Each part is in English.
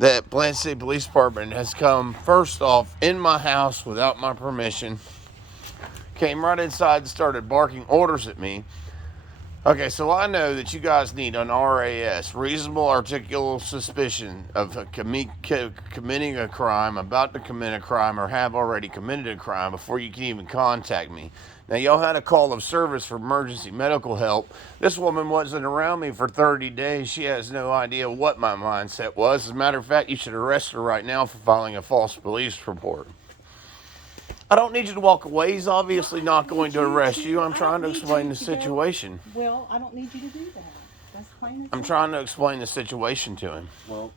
that Plant City Police Department has come first off in my house without my permission, came right inside and started barking orders at me. Okay, so I know that you guys need an RAS, reasonable articulable suspicion of committing a crime, about to commit a crime, or have already committed a crime before you can even contact me. Now, y'all had a call of service for emergency medical help. This woman wasn't around me for 30 days. She has no idea what my mindset was. As a matter of fact, you should arrest her right now for filing a false police report. I don't need you to walk away. He's obviously not going to arrest you. I'm trying to explain the situation. Well, I don't need you to do that. That's plain and I'm trying to explain the situation to him. Well,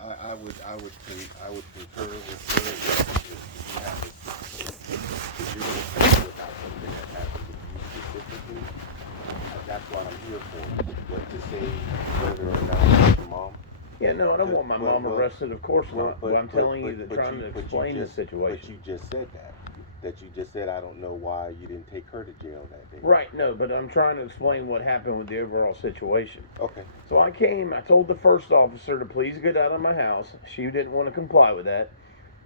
I would concur with her if you have if you're going to tell me about something that happened with you specifically. That's what I'm here for. But to say whether or not it's your mom. Yeah, no, I don't want my mom arrested. Of course not. But I'm telling you that trying to explain the situation. But you just said that. That you just said, I don't know why you didn't take her to jail that day. Right, no, but I'm trying to explain what happened with the overall situation. Okay. So I told the first officer to please get out of my house. She didn't want to comply with that.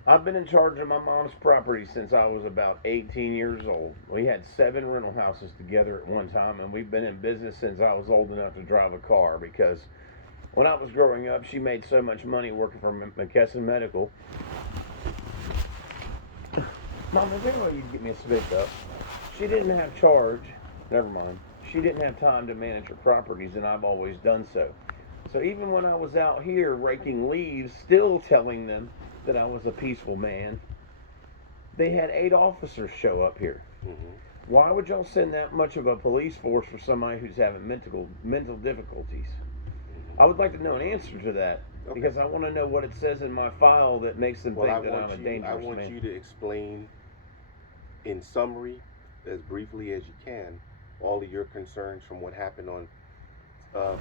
I've been in charge of my mom's property since I was about 18 years old. We had 7 rental houses together at one time, and we've been in business since I was old enough to drive a car because when I was growing up, she made so much money working for McKesson Medical. Mama, why you get me a spit up? She didn't have charge. Never mind. She didn't have time to manage her properties, and I've always done so. So even when I was out here raking leaves, still telling them that I was a peaceful man, they had 8 officers show up here. Mm-hmm. Why would y'all send that much of a police force for somebody who's having mental difficulties? I would like to know an answer to that. Okay. Because I want to know what it says in my file that makes them think that I'm a dangerous man. I want you to explain in summary, as briefly as you can, all of your concerns from what happened on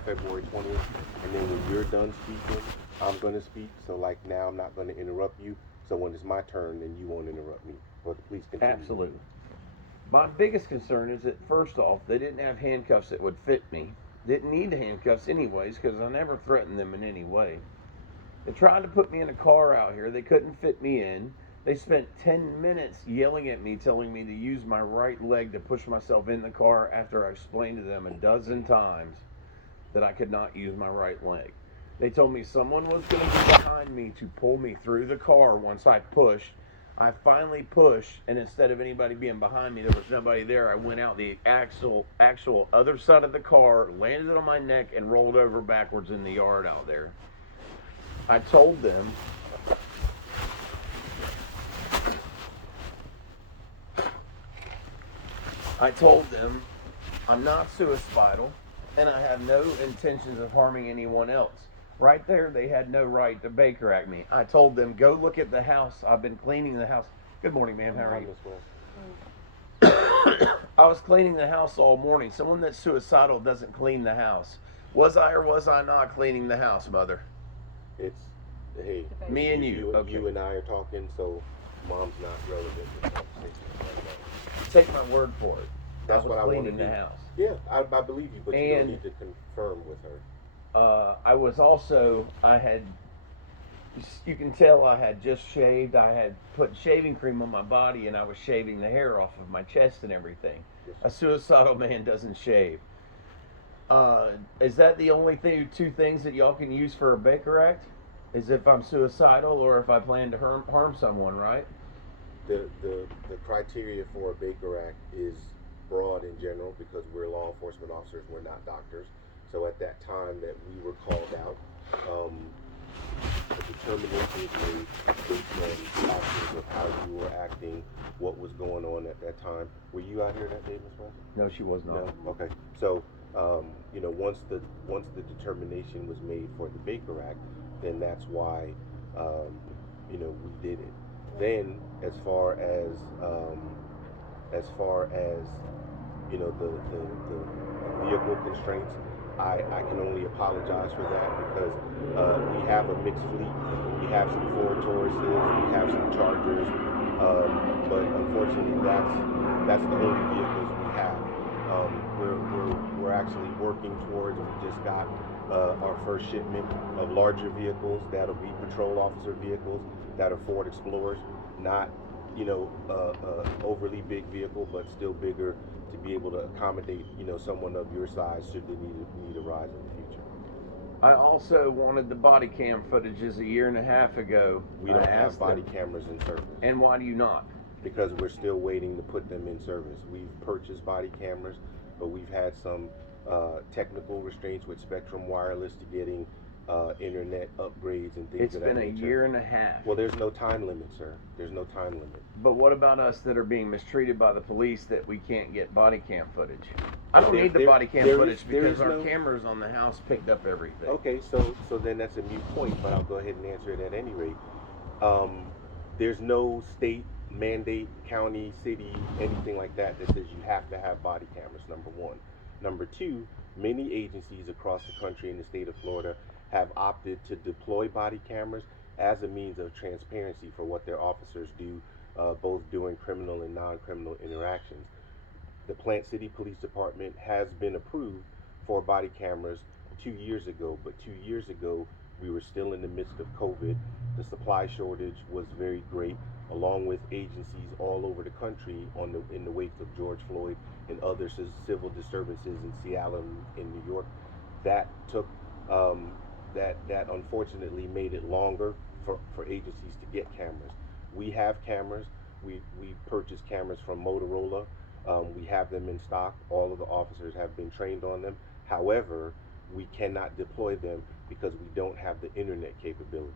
February 20th. And then when you're done speaking, I'm going to speak. So like now I'm not going to interrupt you. So when it's my turn, then you won't interrupt me. But please continue. Absolutely. My biggest concern is that first off, they didn't have handcuffs that would fit me. Didn't need the handcuffs anyways because I never threatened them in any way. They tried to put me in a car out here. They couldn't fit me in. They spent 10 minutes yelling at me, telling me to use my right leg to push myself in the car after I explained to them a dozen times that I could not use my right leg. They told me someone was going to be behind me to pull me through the car once I pushed. I finally pushed, and instead of anybody being behind me, there was nobody there. I went out the actual other side of the car, landed on my neck, and rolled over backwards in the yard out there. I told them I'm not suicidal and I have no intentions of harming anyone else. Right there, they had no right to Baker Act me. I told them, go look at the house. I've been cleaning the house. Good morning, ma'am. How are you? I was cleaning the house all morning. Someone that's suicidal doesn't clean the house. Was I or was I not cleaning the house, Mother? It's, hey. Me and you. Okay. You and I are talking, so mom's not relevant to the conversation right now. Take my word for it. That's what I want to do. Cleaning the house. Yeah, I believe you, but you don't need to confirm with her. You can tell I had just shaved. I had put shaving cream on my body and I was shaving the hair off of my chest and everything. Yes. A suicidal man doesn't shave. Is that the only 2 things that y'all can use for a Baker Act? Is if I'm suicidal or if I plan to harm someone, right? The criteria for a Baker Act is broad in general because we're law enforcement officers, we're not doctors. So at that time that we were called out, the determination was made based on actions of how you were acting, what was going on at that time. Were you out here that day, Ms. West? No, she was not. No? Okay. So, once the determination was made for the Baker Act, then that's why, we did it. Then, as far as the vehicle constraints, I can only apologize for that because we have a mixed fleet. We have some Ford Tauruses, we have some Chargers, but unfortunately that's the only vehicles we have. We're actually working towards. We just got our first shipment of larger vehicles that'll be patrol officer vehicles that are Ford Explorers, not overly big vehicle, but still bigger to be able to accommodate someone of your size should they need a ride in the future. I also wanted the body cam footages a year and a half ago. We don't I have asked body them, cameras in service. And why do you not? Because we're still waiting to put them in service. We've purchased body cameras, but we've had some technical restraints with Spectrum Wireless to getting internet upgrades and things It's of that been a nature. year and a half. Well, there's no time limit, sir. There's no time limit. But what about us that are being mistreated by the police that we can't get body cam footage? I don't There- need the there- body cam there footage is- there because is our no- cameras on the house picked up everything. Okay, so then that's a moot point, but I'll go ahead and answer it at any rate. There's no state mandate, county, city, anything like that that says you have to have body cameras, number one. Number two, many agencies across the country in the state of Florida have opted to deploy body cameras as a means of transparency for what their officers do, both during criminal and non-criminal interactions. The Plant City Police Department has been approved for body cameras 2 years ago, but 2 years ago we were still in the midst of COVID. The supply shortage was very great, along with agencies all over the country in the wake of George Floyd and other civil disturbances in Seattle and in New York. That took that unfortunately made it longer for agencies to get cameras. We have cameras. We purchased cameras from Motorola. We have them in stock. All of the officers have been trained on them. However, we cannot deploy them because we don't have the internet capability.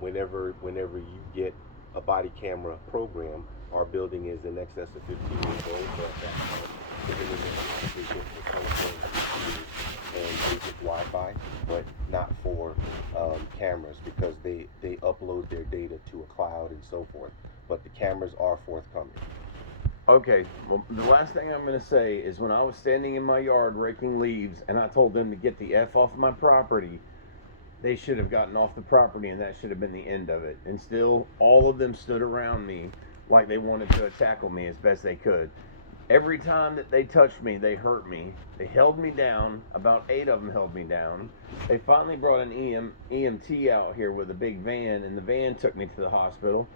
Whenever you get a body camera program, our building is in excess of 15 years old, so at that time, the internet is good for telephone and basic Wi-Fi, but not for cameras because they upload their data to a cloud and so forth. But the cameras are forthcoming. Okay, well, the last thing I'm going to say is when I was standing in my yard raking leaves and I told them to get the F off my property, they should have gotten off the property and that should have been the end of it. And still, all of them stood around me like they wanted to tackle me as best they could. Every time that they touched me, they hurt me. They held me down. About 8 of them held me down. They finally brought an EMT out here with a big van, and the van took me to the hospital.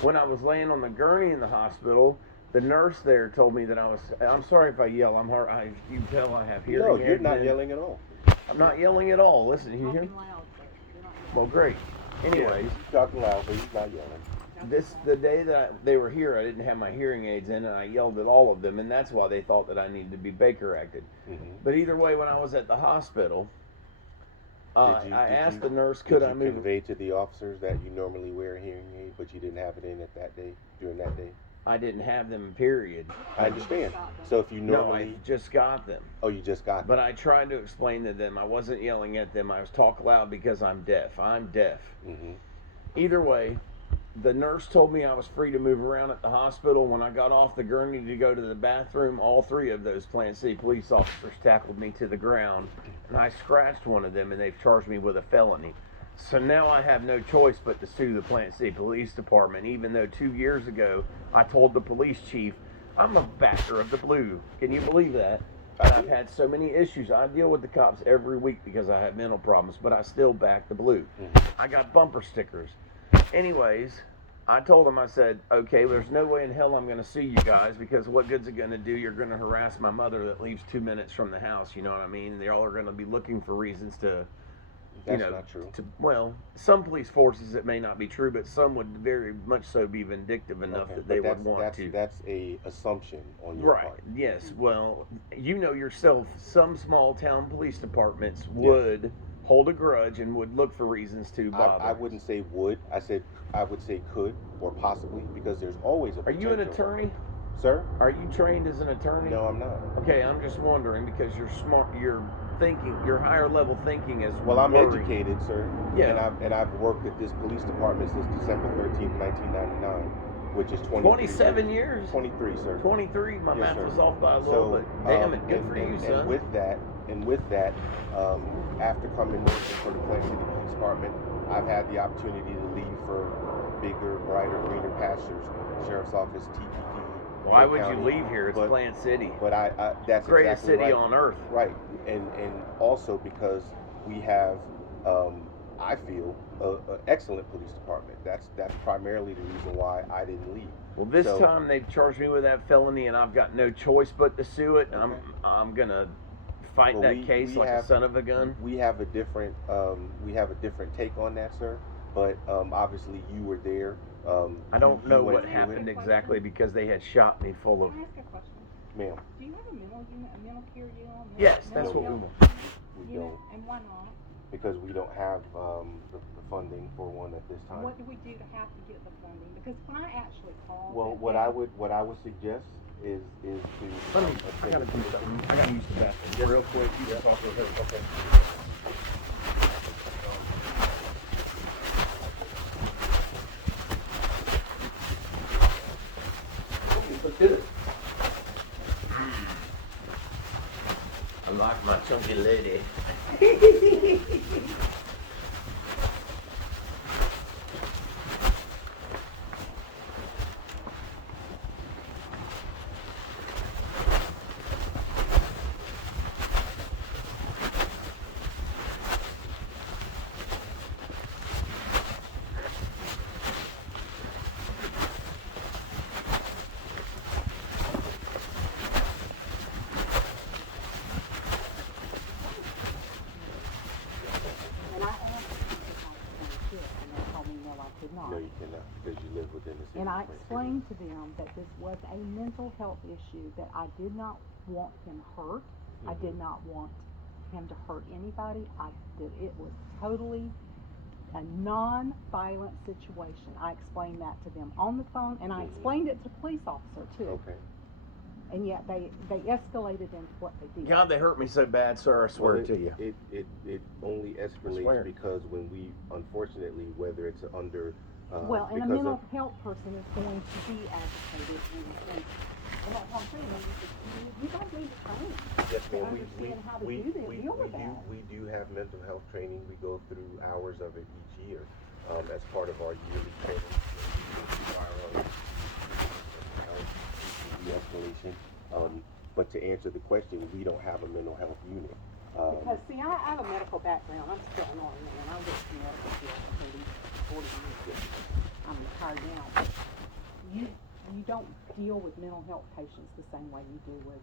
When I was laying on the gurney in the hospital, the nurse there told me that I'm sorry if I yell. You can tell I have hearing No, aids you're not in. yelling at all. I'm not yelling at all. Listen, you hear? Talking loud, but you're not yelling. Well, great. Anyways, He's talking loud, but he's not yelling. the day that they were here, I didn't have my hearing aids in, and I yelled at all of them, and that's why they thought that I needed to be Baker acted. Mm-hmm. But either way, when I was at the hospital, I asked the nurse, Could could I move? convey to the officers that you normally wear a hearing aid, but you didn't have it in at that day, during that day? I didn't have them, period. I understand. So if you No, normally... I just got them. Oh, you just got them. But I tried to explain to them, I wasn't yelling at them. I was talk loud because I'm deaf. I'm deaf. Mm-hmm. Either way, the nurse told me I was free to move around at the hospital. When I got off the gurney to go to the bathroom, all 3 of those Plant City police officers tackled me to the ground, and I scratched one of them, and they've charged me with a felony. So now I have no choice but to sue the Plant City Police Department, even though 2 years ago I told the police chief, I'm a backer of the blue. Can you believe that? I've had so many issues. I deal with the cops every week because I have mental problems, but I still back the blue. I got bumper stickers. Anyways, I told them, I said, okay, there's no way in hell I'm going to sue you guys because what good's it going to do? You're going to harass my mother that lives 2 minutes from the house. You know what I mean? They all are going to be looking for reasons to, That's not true. Well, some police forces it may not be true, but some would very much so be vindictive enough that they would want to. That's a assumption on your Right. part. Yes. Well, you know yourself, some small town police departments would hold a grudge and would look for reasons to bother. I wouldn't say would. I would say could or possibly because there's always a Are potential. you an attorney? Sir? Are you trained as an attorney? No, I'm not. Okay, I'm just wondering because you're smart. You're thinking. Your higher level thinking is. Well, I'm worrying. educated, sir. Yeah. And I've worked at this police department since December 13th, 1999, which is 27 years. 23, sir. 23. My Yes, math sir. was off by a little bit. Damn it. Good for you, son. And with that, after coming working for the Plant City Police Department, I've had the opportunity to leave for bigger, brighter, greener pastures. Sheriff's Office, TPD, Why would County, you leave here? It's but- Plant City. But that's Greatest exactly city right. on earth. Right, and also because we have, I feel, an excellent police department. That's primarily the reason why I didn't leave. Well, this So- time they've charged me with that felony, and I've got no choice but to sue it. Okay. I'm gonna fight Well, that case like a son of a gun. We have a different take on that, sir. But obviously you were there. I don't you know went what through happened it. exactly because they had shot me full of. Can I ask a question? Ma'am. Do you have a mental unit, a mental care unit? Yes, that's mental what we health want. We unit? don't, And why not? because we don't have the funding for one at this time. What do we do to have to get the funding? Because when I actually called. Well, that what day- I would suggest is to. Let me. I gotta do something. I gotta use the bathroom. Just Real quick. You can talk real quick. Okay. Let's do it. I like my chunky lady. And I asked them if I could and they told me no, I could not. No, you cannot, because you live within the city. And I of Plant City. explained to them that this was a mental health issue, that I did not want him hurt. I did not want him to hurt anybody. That it was totally a non-violent situation. I explained that to them on the phone, and I Mhm. explained it to the police officer too. Okay. And yet they escalated into what they did. God, they hurt me so bad, sir. I swear Well, to you. It only swear. escalates because when we, unfortunately, whether it's under Well, and a because mental of health person is going to be agitated, and that's what I'm saying. You don't need to train yes, to ma'am, understand how to do this, deal with that. we do have mental health training. We go through hours of it each year as part of our yearly training. De-escalation. But to answer the question, we don't have a mental health unit. Because, see, I have a medical background. I'm still an RN, and I worked in the medical field for 40 years. I'm retired now. But you don't deal with mental health patients the same way you do with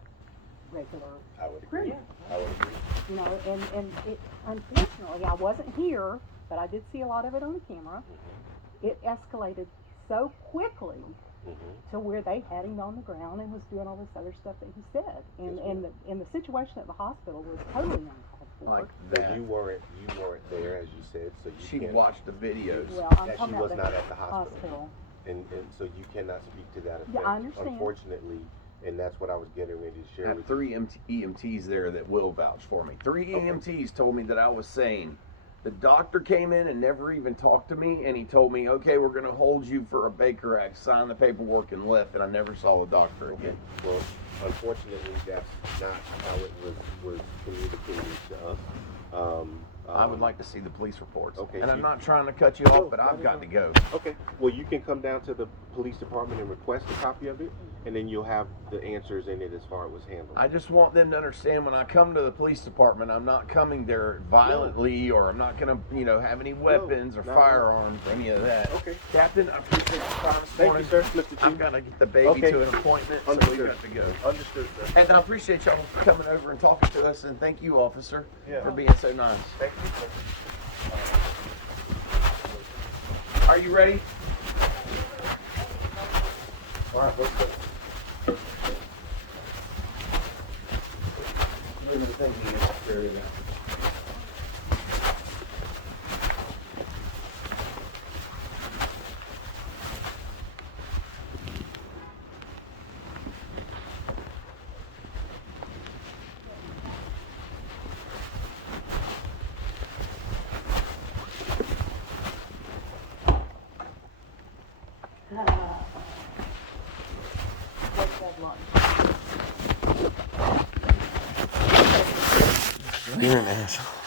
regular I would agree. criminals. I would agree. You know, and it, unfortunately, I wasn't here, but I did see a lot of it on the camera. It escalated so quickly to where they had him on the ground and was doing all this other stuff that he said. And Yes, and the situation at the hospital was totally uncalled for. Like But that. you weren't there, as you said, so you She can't. watched the videos. Well, I'm that talking she was about not the at the hospital. hospital. And so you cannot speak to that effect. Yeah, I understand. Unfortunately, and that's what I was getting ready to I share had with 3 EMTs there that will vouch for me. 3 Okay. EMTs told me that I was sane. The doctor came in and never even talked to me, and he told me, "Okay, we're going to hold you for a Baker Act." Signed the paperwork and left, and I never saw the doctor you. again. Well, unfortunately, that's not how it was communicated to us. I would like to see the police reports. Okay, And I'm you- not trying to cut you No, off, but not I've at got all. to go. Okay. Well, you can come down to the police department and request a copy of it, and then you'll have the answers in it as far as it was handled. I just want them to understand when I come to the police department, I'm not coming there violently, or I'm not going to, have any weapons or not at all. firearms or any of that. Okay. Captain, I appreciate your time this Thank morning. you, sir. Mr. Chief. I've got to get the baby Okay. to an appointment, so we Understood. got to go. Understood, sir. And I appreciate y'all coming over and talking to us, and thank you, officer, Yeah. for being so nice. Thank you, sir. Are you ready? All right, let's go. Look at the thing he is carrying out. What's that like? You're an asshole.